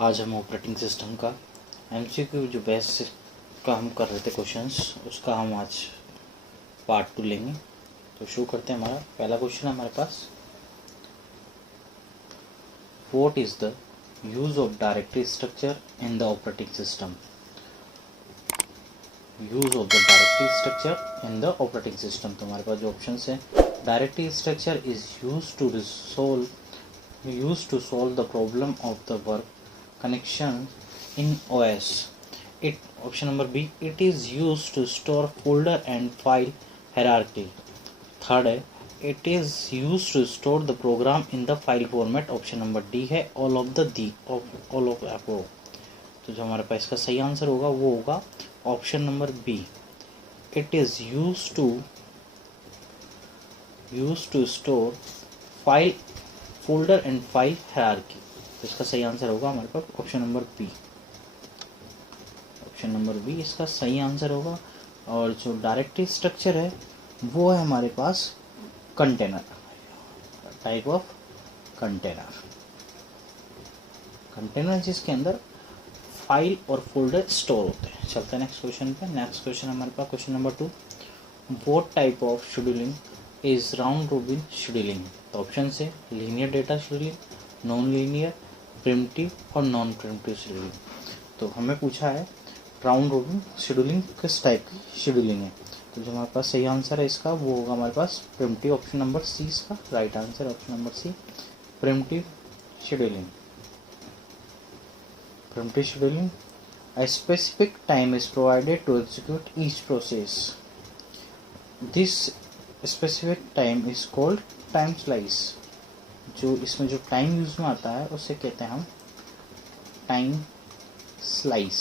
आज हम operating system का एमसीक्यू जो बेस का हम कर रहे थे क्वेश्चंस, उसका हम आज पार्ट 2 लेंगे। तो शुरू करते हैं। हमारा पहला क्वेश्चन है हमारे पास, what is the use of directory structure in the operating system. Use of the directory structure in the operating system. तो हमारे पास जो ऑप्शन है, directory structure is used to solve the problem of the work connection in OS. Option number B, it is used to store folder and file hierarchy. Third है, it is used to store the program in the file format. Option number D है all of above. तो जो हमारे पास इसका सही answer होगा वो होगा option number B, it is used to store file folder and file hierarchy. तो इसका सही आंसर होगा हमारे पास option number B. Option number B इसका सही आंसर होगा। और जो डायरेक्टरी स्ट्रक्चर है वो है हमारे पास कंटेनर, टाइप ऑफ कंटेनर जिसके अंदर फाइल और फोल्डर स्टोर होते हैं। चलते हैं नेक्स्ट क्वेश्चन पे। नेक्स्ट क्वेश्चन हमारे पास question number 2, what type of scheduling is round robin scheduling. तो ऑप्शन से linear data scheduling, non linear, primitive और नॉन प्रिमिटिव शेड्यूलिंग। तो हमें पूछा है राउंड रोबिन शेड्यूलिंग किस टाइप की शेड्यूलिंग है। तो जो हमारे पास सही आंसर है इसका वो होगा हमारे पास प्रिमिटिव। ऑप्शन नंबर सी इसका right answer, option number C primitive scheduling. Primitive scheduling, a specific time is provided to execute each process. This specific time is called time slice. जो इसमें जो टाइम यूज में आता है उसे कहते हैं हम टाइम स्लाइस।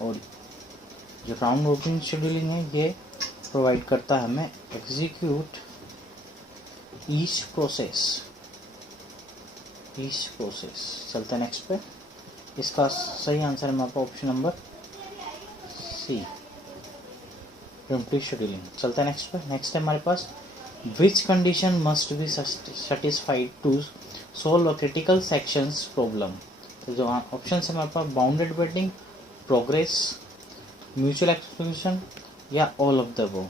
और जो राउंड रोबिन शेड्यूलिंग है ये प्रोवाइड करता है हमें एग्जीक्यूट ईच प्रोसेस। चलते हैं नेक्स्ट पे। इसका सही आंसर है हमारे पास option number C, primitive scheduling. चलते हैं नेक्स्ट पे। नेक्स्ट है हमारे पास, which condition must be satisfied to solve a critical sections problem। तो जो ऑप्शन है हमारे पास bounded waiting, progress, mutual exclusion या ऑल ऑफ द अबव।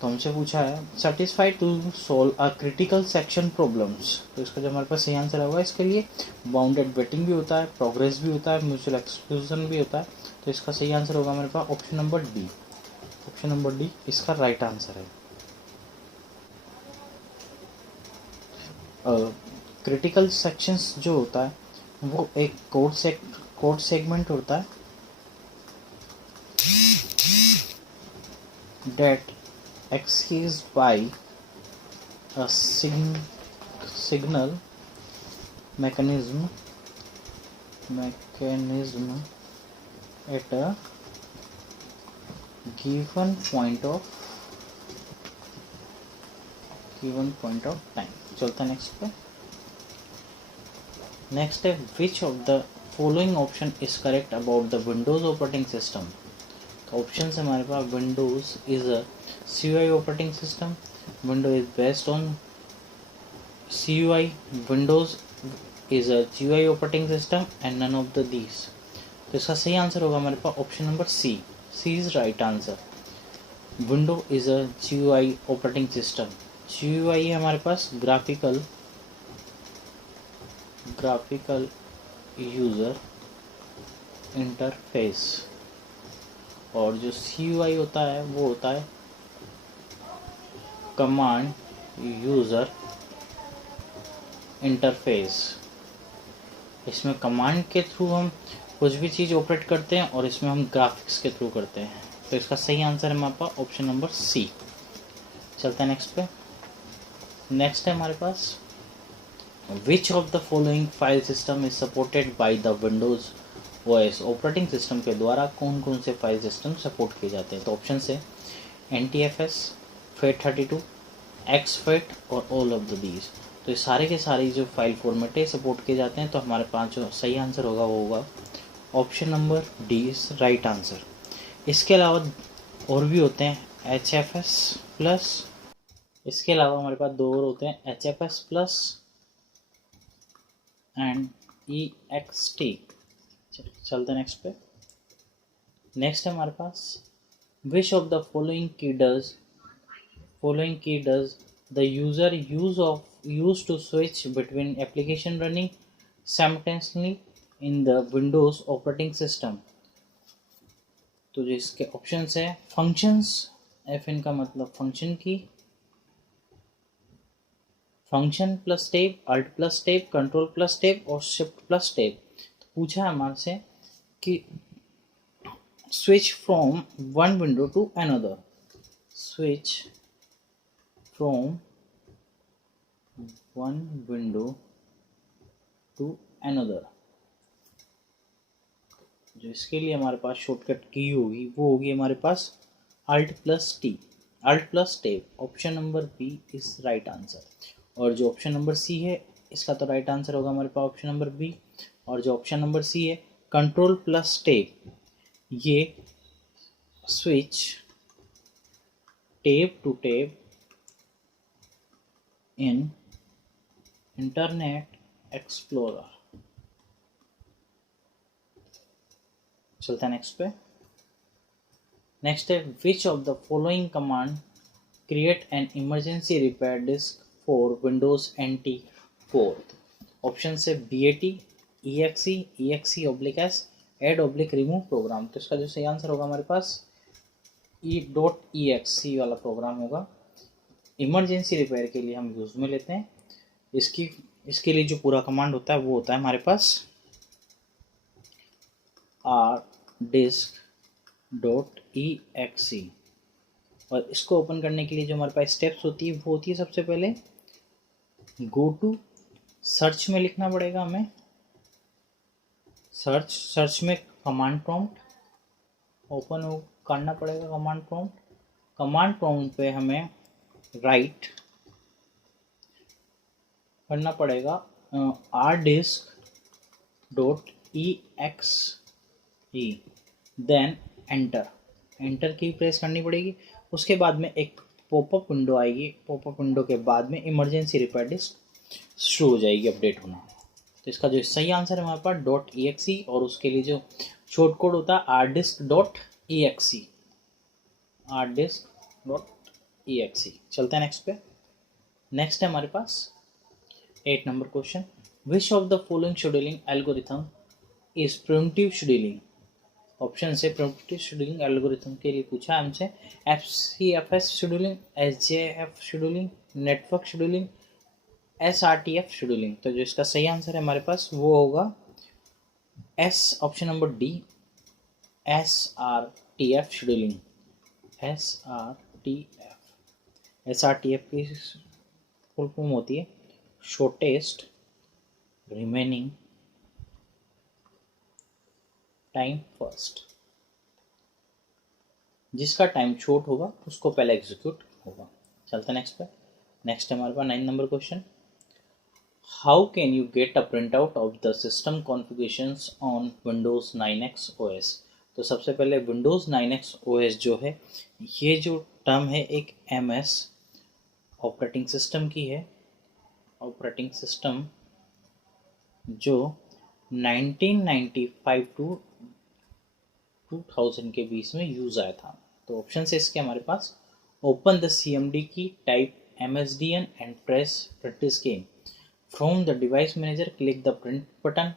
तो हमसे पूछा है satisfied to solve a critical section problems. तो इसका जो हमारे पास सही आंसर होगा इसके लिए बाउंडेड वेटिंग भी होता है, प्रोग्रेस भी होता है, म्यूचुअल एक्सक्लूजन भी होता है। तो इसका सही आंसर होगा हमारे पास option number D. Option number D इसका राइट आंसर है। क्रिटिकल सेक्शंस जो होता है वो एक कोड सेगमेंट होता है that exceeds by a signal mechanism at a given point of time। चलता है नेक्स्ट पे। नेक्स्ट है, which of the following option is correct about the Windows operating system. तो ऑप्शन है हमारे पास, Windows is a CUI operating system, window is based on CUI, Windows is a GUI operating system and none of the these. तो इसका सही answer होगा हमारे पास option number C is right answer. Window is a GUI operating system. GUI है हमारे पास graphical user interface, और जो CUI होता है वो होता है कमांड यूजर इंटरफेस। इसमें कमांड के थ्रू हम कुछ भी चीज़ ऑपरेट करते हैं और इसमें हम ग्राफिक्स के थ्रू करते हैं। तो इसका सही आंसर है हमारे पास ऑप्शन नंबर सी। चलते हैं नेक्स्ट पे। नेक्स्ट है हमारे पास, which of the following file system is supported by the Windows OS। Operating system के द्वारा कौन कौन से फाइल सिस्टम सपोर्ट किए जाते हैं। तो ऑप्शन से NTFS, FAT32, XFAT और ऑल ऑफ द दीज। तो ये सारे के सारे जो फाइल फॉर्मेट है सपोर्ट किए जाते हैं। तो हमारे पास जो सही आंसर होगा वो होगा option number D is right answer. इसके अलावा और भी होते हैं HFS प्लस, इसके अलावा हमारे पास दो और होते हैं HFS प्लस एंड EXT। चलते नेक्स्ट पे। नेक्स्ट है हमारे पास which of the following key does the user use to switch between application running simultaneously in the Windows operating system। तो जो इसके ऑप्शंस है फंक्शंस, FN का मतलब फंक्शन की, फंक्शन प्लस टेब, अल्ट प्लस टेब, कंट्रोल प्लस टेब और शिफ्ट प्लस टेब। तो पूछा है हमारे से कि switch from one window to another, switch from one window to another. जो इसके लिए हमारे पास शॉर्टकट की होगी वो होगी हमारे पास alt plus T, alt plus tab. Option number B is right answer. और जो ऑप्शन नंबर सी है इसका तो राइट आंसर होगा हमारे पास ऑप्शन नंबर बी। और जो ऑप्शन नंबर सी है कंट्रोल प्लस टेब, ये switch tab to tab in Internet Explorer. चलता है नेक्स्ट पे। नेक्स्ट है which of the following command create an emergency repair disk for Windows NT 4। Option से BAT, EXE, EXE/S, add/remove program. तो इसका जो सही आंसर होगा हमारे पास E.exe वाला प्रोग्राम होगा। इमरजेंसी रिपेयर के लिए हम यूज में लेते हैं। इसके लिए जो पूरा कमांड होता है वो होता है हमारे पास rdisk.exe। और इसको ओपन करने के लिए जो हमारे पास स्टेप्स होती है वो होती है सबसे पहले गो टू सर्च में लिखना पड़ेगा हमें, सर्च में कमांड प्रॉम्प्ट ओपन करना पड़ेगा, कमांड प्रॉम्प्ट पे हमें राइट करना पड़ेगा rdisk.exe, देन एंटर की प्रेस करनी पड़ेगी। उसके बाद में एक पॉपअप विंडो आएगी, पॉपअप विंडो के बाद में इमरजेंसी रिपेयर डिस्क शुरू हो जाएगी अपडेट होना। तो इसका जो सही आंसर है हमारे पास .exe और उसके लिए जो शॉर्ट कोड होता है rdisk.exe, rdisk.exe। चलते हैं नेक्स्ट पे। नेक्स्ट है हमारे पास 8 number question which of the following scheduling algorithm is primitive scheduling. Option से प्रिमिटिव शेड्यूलिंग एल्गोरिथम के लिए पूछा है हमसे FCFS scheduling, SJF scheduling, network scheduling, SRTF scheduling. तो जो इसका सही आंसर है हमारे पास वो होगा option number D, SRTF scheduling. SRTF की फुल फॉर्म होती है शॉर्टेस्ट रिमेनिंग टाइम फर्स्ट। जिसका टाइम शॉर्ट होगा उसको पहले एग्जीक्यूट होगा। चलते नेक्स्ट पे। नेक्स्ट हमारे पास 9 number question how can you get a print out of the system configurations on Windows 9X OS। तो सबसे पहले विंडोज 9X OS जो है ये जो टर्म है एक MS ऑपरेटिंग सिस्टम की है, ऑपरेटिंग सिस्टम जो 1995 टू 2000 के बीच में यूज आया था। तो ऑप्शन से इसके हमारे पास ओपन द CMD की, type MSDN and press print screen. From the device manager click the print button.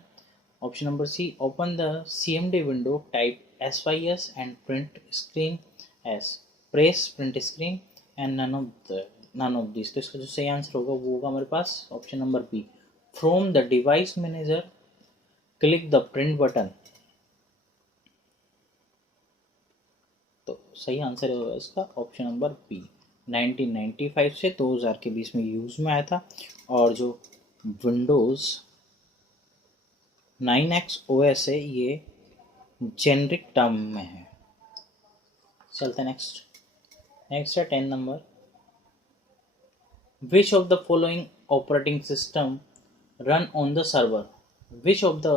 Option number C open the CMD window, type SYS and print screen S, press print screen and none of this. तो इसका जो सही answer होगा वो होगा हमारे पास option number B, from the device manager click the print button. तो सही आंसर होगा इसका ऑप्शन नंबर बी, 1995 से 2000 के बीच में यूज में आया था। और जो विंडोज 9X OS है ये जेनरिक टर्म में है। चलते हैं नेक्स्ट है 10 number which of the following operating system run on the server. Which of the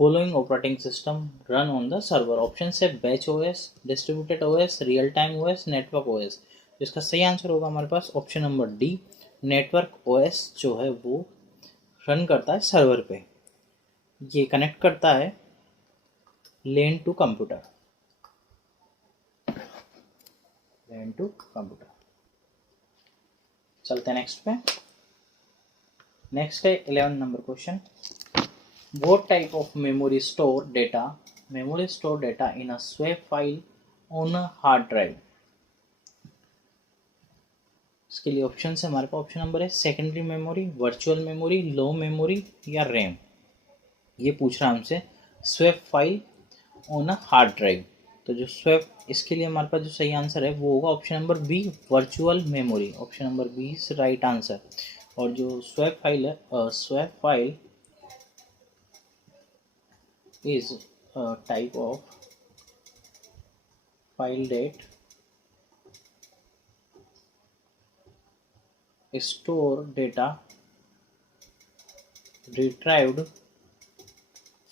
following operating system run on the server. Option से batch OS, distributed OS, real time OS, network OS। तो इसका सही answer होगा हमारे पास option number D, network OS जो है वो रन करता है सर्वर पे, ये कनेक्ट करता है LAN to computer, LAN to computer. चलते हैं नेक्स्ट पे। नेक्स्ट है 11 number question, what type of memory store data in a swap file on a hard drive। इसके लिए ऑप्शन है हमारे पास, ऑप्शन नंबर है सेकेंडरी मेमोरी, वर्चुअल मेमोरी, लो मेमोरी या रैम। ये पूछ रहा है हमसे swap file on a hard drive. तो जो स्वैप, इसके लिए हमारे पास जो सही आंसर है वो होगा option number B, virtual memory. Option number B is right answer. और जो स्वैप फाइल है, swap file is a type of file that store data retrieved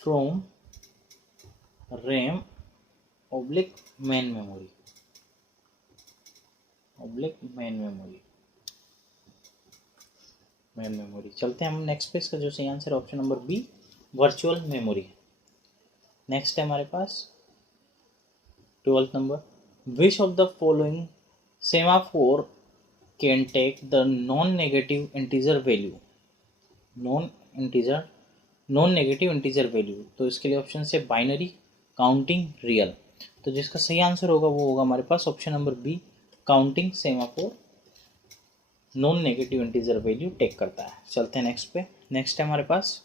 from RAM oblique main memory, main memory. चलते हैं हम next page का, जो सही answer है option number B, virtual memory. Next है हमारे पास 12th number, which of the following semaphore can take the non negative integer value, non negative integer value. तो इसके लिए ऑप्शन से बाइनरी, काउंटिंग, रियल। तो जिसका सही आंसर होगा वो होगा हमारे पास option number B, counting semaphore non negative integer value take करता है। चलते हैं नेक्स्ट पे। नेक्स्ट है हमारे पास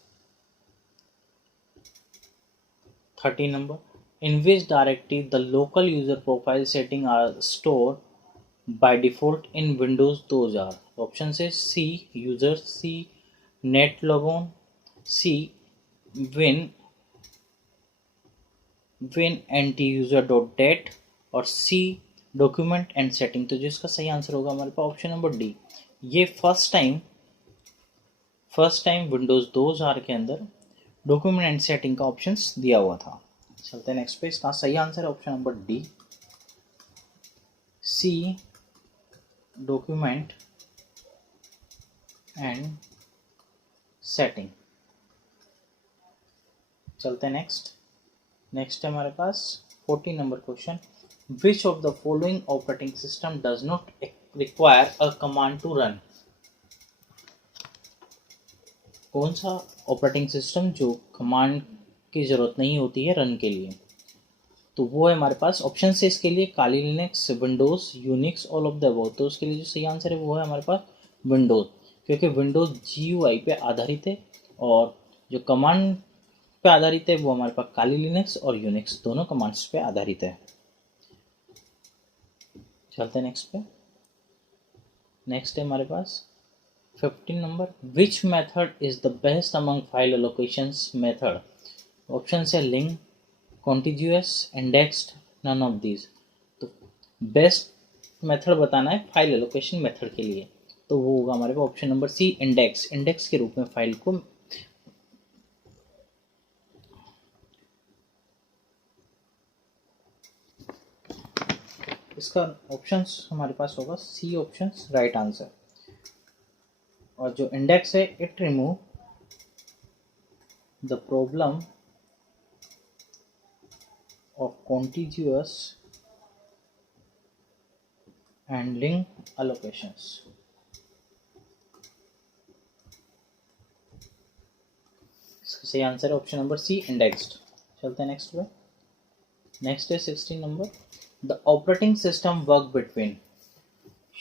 13 number, in which directory the local user profile setting are stored by default in Windows? Those are option is C user, C net logon, C win anti-user.dat और C document and setting। तो जिसका सही answer होगा हमारे पास option number D. ये first time Windows 2000 के अंदर डॉक्यूमेंट एंड सेटिंग का ऑप्शंस दिया हुआ था। चलते हैं नेक्स्ट पे। इसका सही आंसर है option number D, C document and setting. चलते हैं नेक्स्ट है हमारे पास 14 number question, which of the following operating system does not require a command to run. कौन सा ऑपरेटिंग सिस्टम जो कमांड की ज़रूरत नहीं होती है रन के लिए? तो वो है हमारे पास ऑप्शन से इसके लिए Kali Linux, Windows, Unix, all of the above. तो उसके लिए जो सही आंसर है वो है हमारे पास विंडोज़, क्योंकि विंडोज़ GUI पे आधारित है और जो कमांड पे आधारित है वो हमारे पास काली लिनक्स और यूनिक्स दोनों कमांड्स पे आधारित है। चलते हैं नेक्स्ट पे। नेक्स्ट है हमारे पास 15 number, which method is the best among file allocations method. Option है link, contiguous, indexed, none of these. तो बेस्ट मेथड बताना है फाइल एलोकेशन मेथड के लिए, तो वो होगा हमारे पास ऑप्शन नंबर सी, इंडेक्स के रूप में फाइल को। इसका ऑप्शंस हमारे पास होगा सी ऑप्शंस राइट आंसर। और जो इंडेक्स है, it remove the problem of contiguous and link allocations। इसका सही आंसर है ऑप्शन नंबर सी, इंडेक्स्ड। चलते हैं नेक्स्ट पे। नेक्स्ट है 16 number, the operating system work between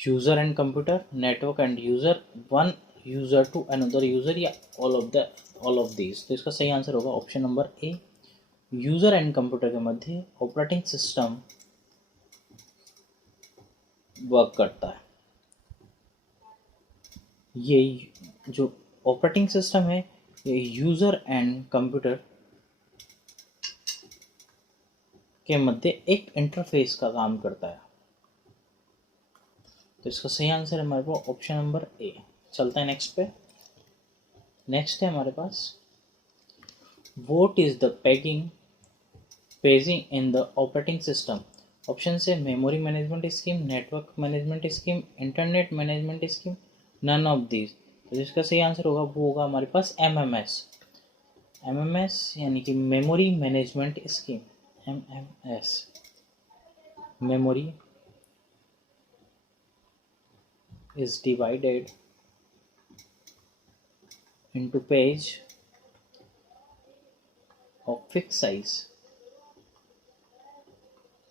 user and computer, network and user, one user to another user, या all of these. तो इसका सही आंसर होगा option number A, user and computer के मध्य ऑपरेटिंग सिस्टम वर्क करता है। ये जो ऑपरेटिंग सिस्टम है ये यूजर एंड कंप्यूटर के मध्य एक इंटरफेस का काम करता है। तो इसका सही आंसर है हमारे पास ऑप्शन नंबर ए। चलता है नेक्स्ट पे। नेक्स्ट है हमारे पास, what is the paging in the operating system. Option से memory management scheme, network management scheme, internet management scheme, none of these. तो जिसका सही आंसर होगा वो होगा हमारे पास MMS। MMS यानी कि memory management scheme. MMS memory is divided into page of fixed size।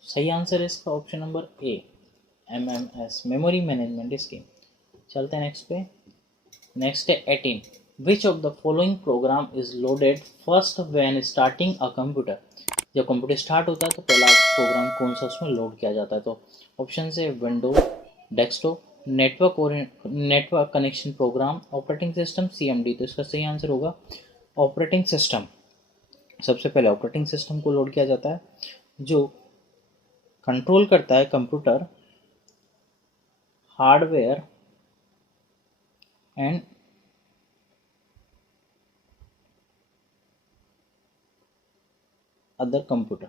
सही आंसर है इसका ऑप्शन नंबर ए, MMS मेमोरी मैनेजमेंट स्कीम। चलते हैं नेक्स्ट पे। नेक्स्ट है 18। विच of the following programme is loaded first when starting a computer. जब computer start होता है तो पहला प्रोग्राम कौन सा उसमें लोड किया जाता है। तो ऑप्शन है विंडो, डेस्कटॉप, नेटवर्क और network connection program, operating system, CMD। तो इसका सही आंसर होगा ऑपरेटिंग सिस्टम। सबसे पहले ऑपरेटिंग सिस्टम को लोड किया जाता है जो कंट्रोल करता है computer, hardware and other computer.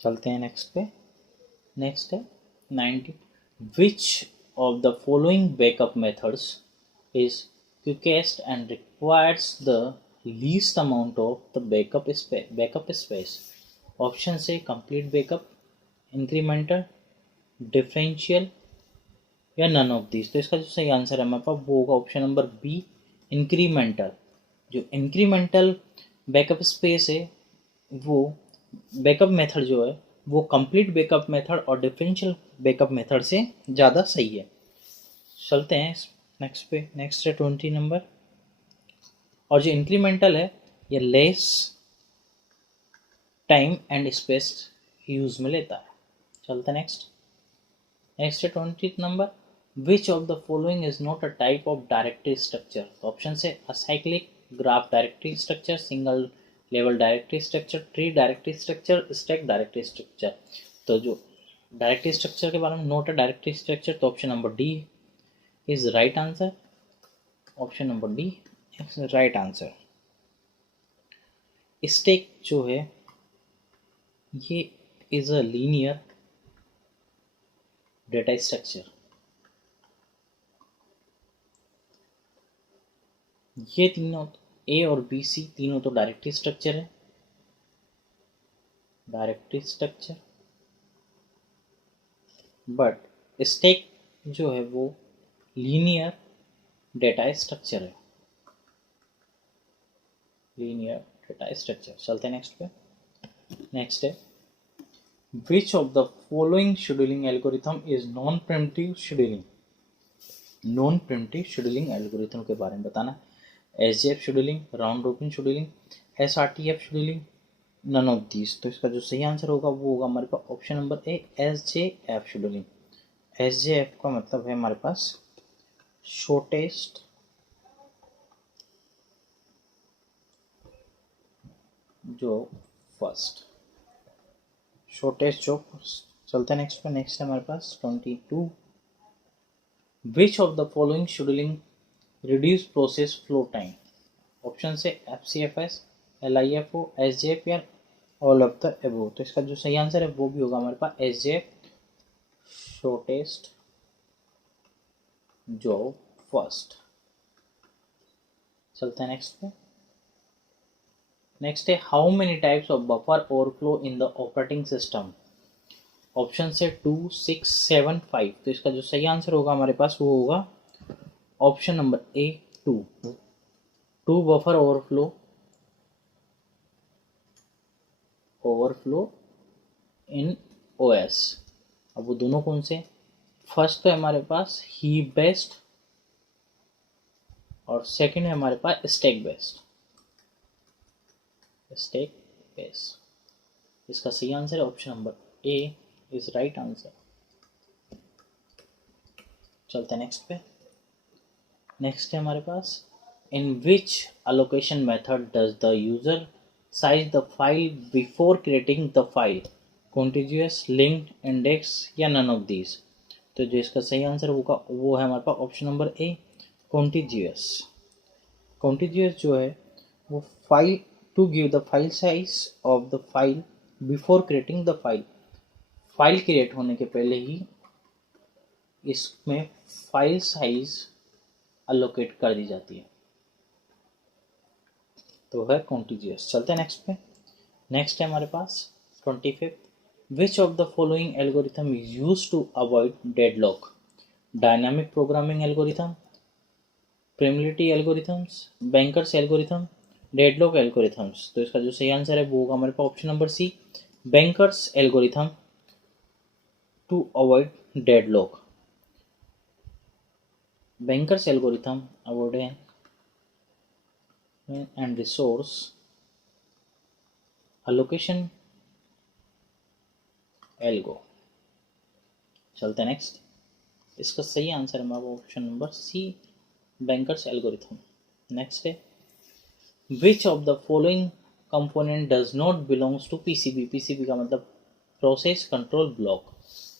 चलते हैं नेक्स्ट पे। नेक्स्ट है 19। विच of the following backup methods is quickest and requires the least amount of the backup space. Option से कंप्लीट बैकअप, इंक्रीमेंटल, डिफरेंशियल या नन ऑफ दिस। तो इसका जो सही आंसर है हमारे पास वो होगा ऑप्शन नंबर बी, इंक्रीमेंटल। जो इंक्रीमेंटल बैकअप स्पेस है वो बैकअप मेथड जो है वो कंप्लीट बैकअप मेथड और डिफरेंशियल बैकअप मेथड से ज़्यादा सही है। चलते हैं नेक्स्ट पे। नेक्स्ट है 20 नंबर। और जो इंक्रीमेंटल है ये less time and space use में लेता है। चलते हैं नेक्स्ट। नेक्स्ट है 20 number. Which of the following is not a type of directory structure. Option से acyclic graph directory structure, single level directory structure, tree directory structure, stack directory structure. तो जो directory structure के बारे में not है directory structure, तो option number D is right answer. Option number D is right answer. Stack जो है ये is a linear data structure. ये तीनों ए और बी सी तीनों तो डायरेक्टरी स्ट्रक्चर है, डायरेक्टरी स्ट्रक्चर। बट स्टैक जो है वो लीनियर डेटा स्ट्रक्चर है, लीनियर डेटा स्ट्रक्चर। चलते हैं नेक्स्ट पे। नेक्स्ट है which of the following scheduling algorithm is non primitive scheduling. Non primitive scheduling algorithm के बारे में बताना। SJF scheduling, round robin scheduling, SRTF scheduling, none of these. तो इसका जो सही आंसर होगा वो होगा हमारे पास option number A, SJF scheduling. SJF का मतलब है हमारे पास shortest job first, shortest job first. चलते हैं नेक्स्ट पे। नेक्स्ट है हमारे पास 22। Which of the following scheduling reduce process flow time. Option से FCFS, LIFO, SJF या ऑल ऑफ द अबव। तो इसका जो सही आंसर है वो भी होगा हमारे पास SJF, शॉर्टेस्ट जॉब फर्स्ट। चलते हैं नेक्स्ट पे। नेक्स्ट है how many types of buffer overflow in the operating system. Option से 2, 6, 7, 5। तो इसका जो सही आंसर होगा हमारे पास वो होगा ऑप्शन नंबर ए, 2 बफर ओवरफ्लो इन OS। अब वो दोनों कौन से। फर्स्ट तो है हमारे पास हीप बेस्ड और सेकंड है हमारे पास स्टैक बेस्ड। Stack based. इसका सही आंसर है option number A is right answer. चलते हैं नेक्स्ट पे। नेक्स्ट है हमारे पास in which allocation method does the user size the file before creating the file, contiguous, linked, index या नन ऑफ दीज। तो जो इसका सही आंसर होगा वो है हमारे पास option number A, contiguous. Contiguous जो है वो file to give the file size of the file before creating the file. File create होने के पहले ही इसमें फाइल साइज अलोकेट कर दी जाती है, तो है कॉन्टिजियस। चलते हैं नेक्स्ट पे। नेक्स्ट है हमारे पास 25th, which of the following algorithm is use to avoid deadlock? Dynamic programming algorithm, primality algorithms, banker's algorithm, deadlock algorithms. तो इसका जो सही आंसर है वो होगा हमारे पास option number C, banker's algorithm to avoid deadlock. Banker's algorithm avoid and resource allocation algo. चलते हैं नेक्स्ट। इसका सही आंसर है option number C, banker's algorithm. Next है, which of the following component does not belongs to PCB? PCB का मतलब process control block.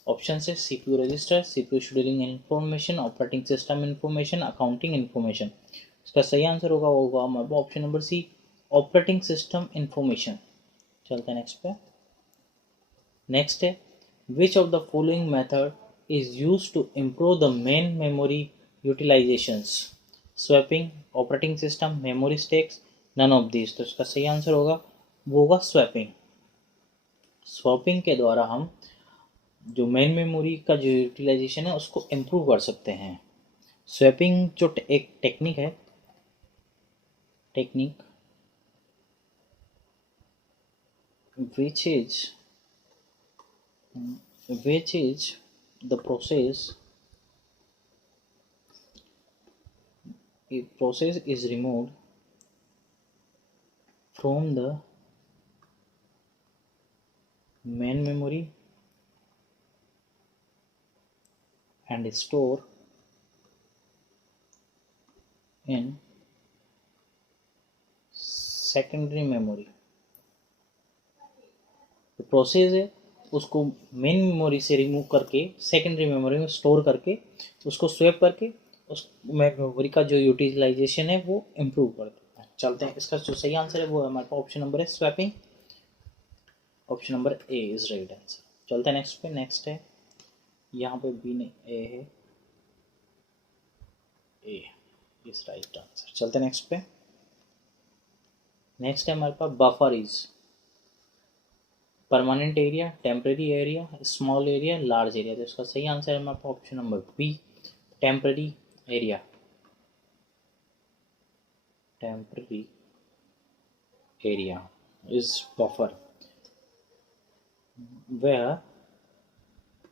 Option है CPU register, CPU scheduling information, operating system information, accounting information. इसका सही answer होगा हमारा option number C, operating system information. चलते हैं next पे। नेक्स्ट है, which of the following method is use to improve the main memory utilisations? Swapping, operating system, memory stacks, none of these. तो इसका सही आंसर वो होगा स्वैपिंग। स्वैपिंग के द्वारा हम जो मेन मेमोरी का जो यूटिलाइजेशन है उसको इम्प्रूव कर सकते हैं। स्वैपिंग जो एक टेक्निक है, technique which is the process is removed from the main memory and store in secondary memory। तो प्रोसेस है उसको मेन मेमोरी से रिमूव करके सेकेंडरी मेमोरी में स्टोर करके उसको स्वैप करके उस मेमोरी का जो यूटिलाइजेशन है वो इम्प्रूव कर देता है। चलते हैं, इसका जो सही आंसर है वो हमारे पास ऑप्शन नंबर है swapping. Option number A is right answer. चलते हैं नेक्स्ट पे। नेक्स्ट है, यहाँ पे बी नहीं, ए है, ए इज राइट आंसर। चलते हैं नेक्स्ट पे। नेक्स्ट है हमारे पास buffer is permanent area, temporary area, small area, large area. तो इसका सही आंसर है हमारे पास option number B, temporary area. Temporary area is buffer where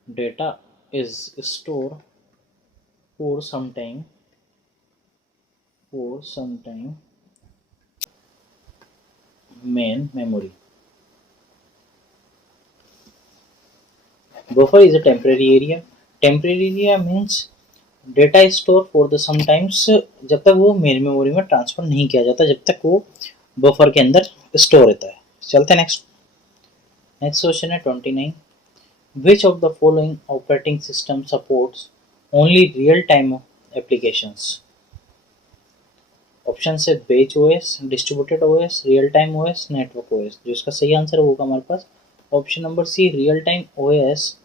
data is stored for some time main memory। Buffer is a temporary area। Temporary area means data store for the sometimes, जब तक वो main memory में transfer नहीं किया जाता, जब तक वो बफर के अंदर स्टोर रहता है। चलते हैं नेक्स्ट। नेक्स्ट क्वेश्चन है 29, which of the following operating system supports only real time applications? Option से batch OS, distributed OS, real time OS, network OS. जो इसका सही आंसर होगा हमारे पास option number C, real time OS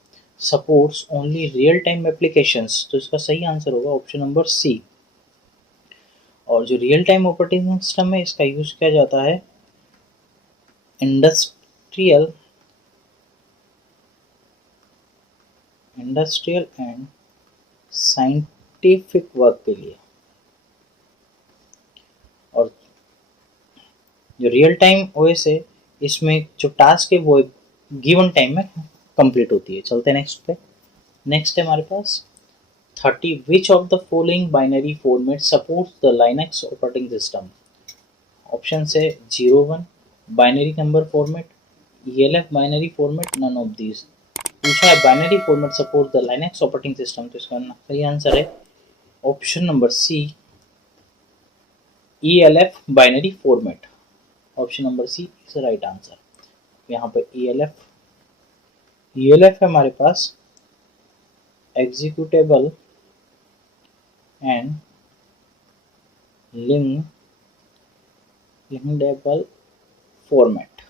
supports only real time applications. तो इसका सही आंसर होगा ऑप्शन नंबर सी। और जो रियल टाइम ऑपरेटिंग सिस्टम है इसका यूज किया जाता है इंडस्ट्रियल एंड साइंटिफिक वर्क के लिए। और जो रियल टाइम ओएस है इसमें जो टास्क है वो गिवन टाइम में कंप्लीट होती है। चलते हैं नेक्स्ट पे। नेक्स्ट है हमारे पास 30, which of the following binary format supports the Linux operating system? Option है 01 binary number format, ELF binary format, none of these. पूछा है binary format support the Linux operating system, तो इसका सही आंसर है option number C, ELF binary format. Option number C is right answer. यहाँ पे ELF है हमारे पास एग्जीक्यूटेबल एंड लिंक्डेबल फॉर्मेट।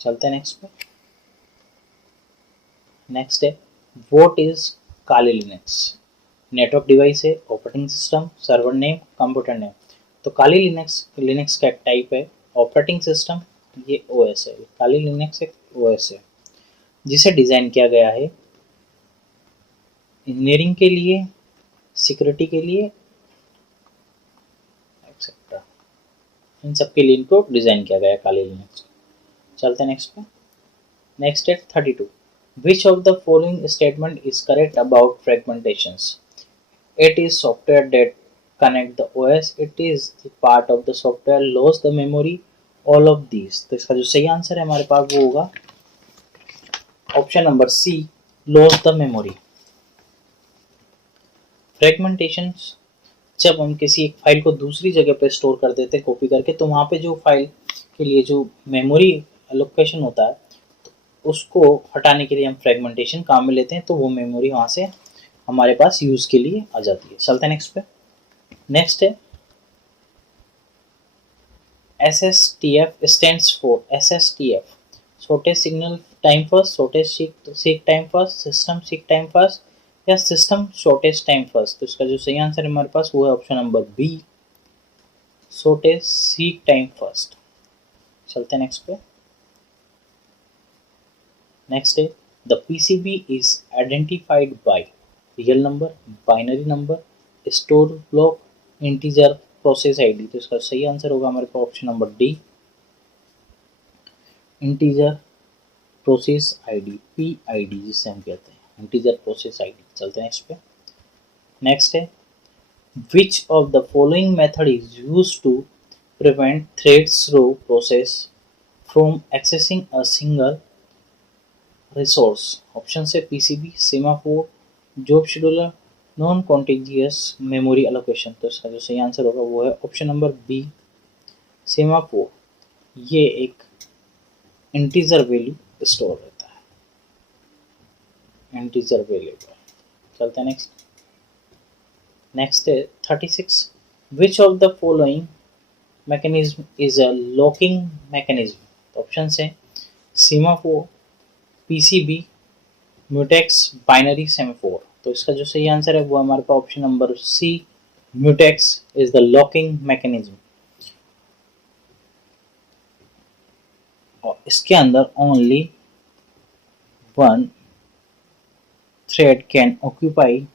चलते हैं नेक्स्ट पे। नेक्स्ट है what is Kali Linux. Network device है, operating system, server name, computer name. तो काली लिनक्स का एक टाइप है ऑपरेटिंग सिस्टम, ये ओएस है। काली लिनक्स एक ओएस है जिसे डिजाइन किया गया है इंजीनियरिंग के लिए, सिक्योरिटी के लिए, एक्सेट्रा, इन सब के लिए इनको डिजाइन किया गया है काली लिनक्स। चलते हैं नेक्स्ट पे। नेक्स्ट है 32 which of the following statement is correct about fragmentations. It is software that connect the OS. It is the part of the software lose the memory. All of these. तो इसका जो सही answer है हमारे पास वो होगा option number C, lose the memory. Fragmentation जब हम किसी एक फाइल को दूसरी जगह पे स्टोर कर देते हैं कॉपी करके, तो वहाँ पे जो फाइल के लिए जो मेमोरी एलोकेशन होता है तो उसको हटाने के लिए हम फ्रेगमेंटेशन काम में लेते हैं, तो वो मेमोरी वहाँ से हमारे पास यूज के लिए आ जाती है। चलते हैं नेक्स्ट पे। नेक्स्ट है SSTF stands for SSTF shortest signal time first, shortest seek time first, system seek time first या सिस्टम शॉर्टेस्ट टाइम फर्स्ट। तो इसका जो सही आंसर है हमारे पास वो है option number B, shortest seek time first. चलते हैं नेक्स्ट पे। नेक्स्ट है the PCB is identified by real number, binary number, store block, integer, process ID. तो इसका सही आंसर होगा हमारे पास option number D, integer process ID, PID जिसे हम कहते हैं, इंटीजर प्रोसेस आईडी। चलते हैं नेक्स्ट पे। नेक्स्ट है which of the following method is used to prevent threads or process from accessing a single resource. Option से PCB, semaphore, job scheduler, non contiguous memory allocation. तो इसका जो सही answer होगा वो है ऑप्शन नंबर बी, सेमाफोर। ये एक इंटीजर वैल्यू स्टोर रहता है, इंटीजर वैल्यू। चलते हैं नेक्स्ट। नेक्स्ट है 36 which of the following mechanism is a locking mechanism. Option है semaphore, PCB, mutex, binary, semaphore. तो इसका जो सही आंसर है वो हमारे पास option number C, mutex is the locking mechanism. और इसके अंदर only one thread can occupy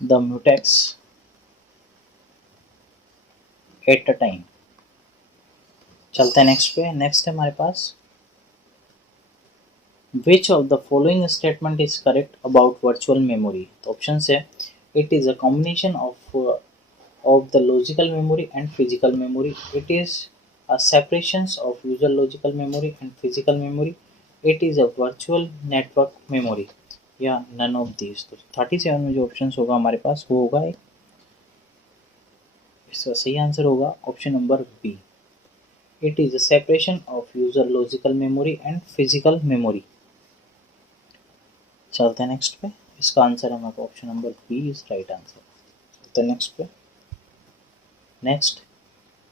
the mutex at a time. चलते हैं नेक्स्ट पे। नेक्स्ट है हमारे पास Which of the following statement is correct about virtual memory? तो ऑप्शन है it is a combination of the logical memory and physical memory. It is a separations of user logical memory and physical memory. It is a virtual network memory. या none of these। तो 37 में जो option होगा हमारे पास वो होगा इसका सही आंसर होगा option number B, it is a separation of user logical memory and physical memory। चलते हैं नेक्स्ट पे। इसका आंसर है हमारा option number B is right answer. चलते हैं नेक्स्ट पे। नेक्स्ट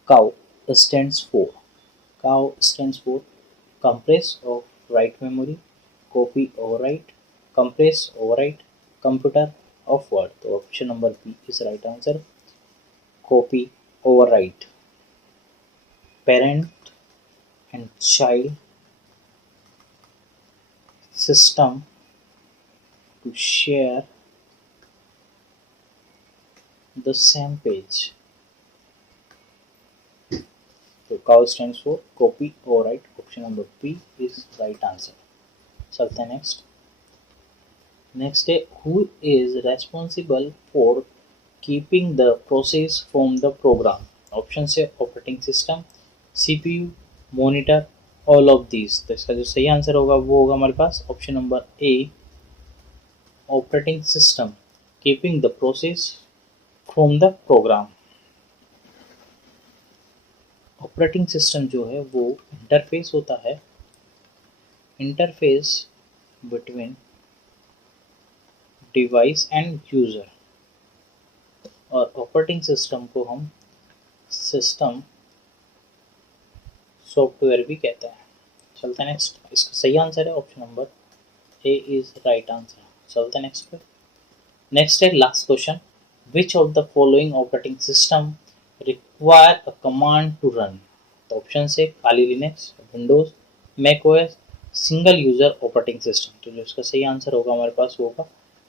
काउ stands for compress of write memory, copy overwrite, compress overwrite, computer of word. तो option number B is right answer, copy overwrite. Parent and child system to share the same page. So cow stands for copy overwrite. Option number B is right answer. चलते हैं next. Next है who is responsible for keeping the process from the program. Option है operating system, CPU, monitor, all of these। तो इसका जो सही answer होगा वो होगा हमारे पास option number A, operating system keeping the process from the program. Operating system जो है वो इंटरफेस होता है, interface between device and user, और ऑपरेटिंग सिस्टम को हम सिस्टम सॉफ्टवेयर भी कहते हैं। चलते हैं नेक्स्ट, इसका सही आंसर है option number A is right answer. चलते हैं नेक्स्ट पे। नेक्स्ट है last question, which of the following operating system require a command to run. तो ऑप्शन से Kali Linux, Windows, Mac OS, single user operating system. तो जो इसका सही आंसर होगा हमारे पास वो होगा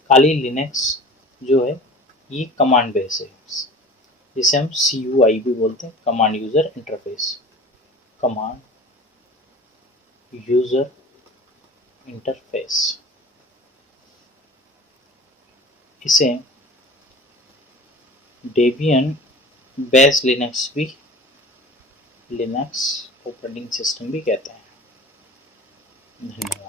काली लिनक्स जो है ये कमांड बेस है, जिसे हम CUI भी बोलते हैं, command user interface, command user interface. इसे डेबियन बेस लिनक्स भी, लिनक्स ऑपरेटिंग सिस्टम भी कहते हैं। धन्यवाद।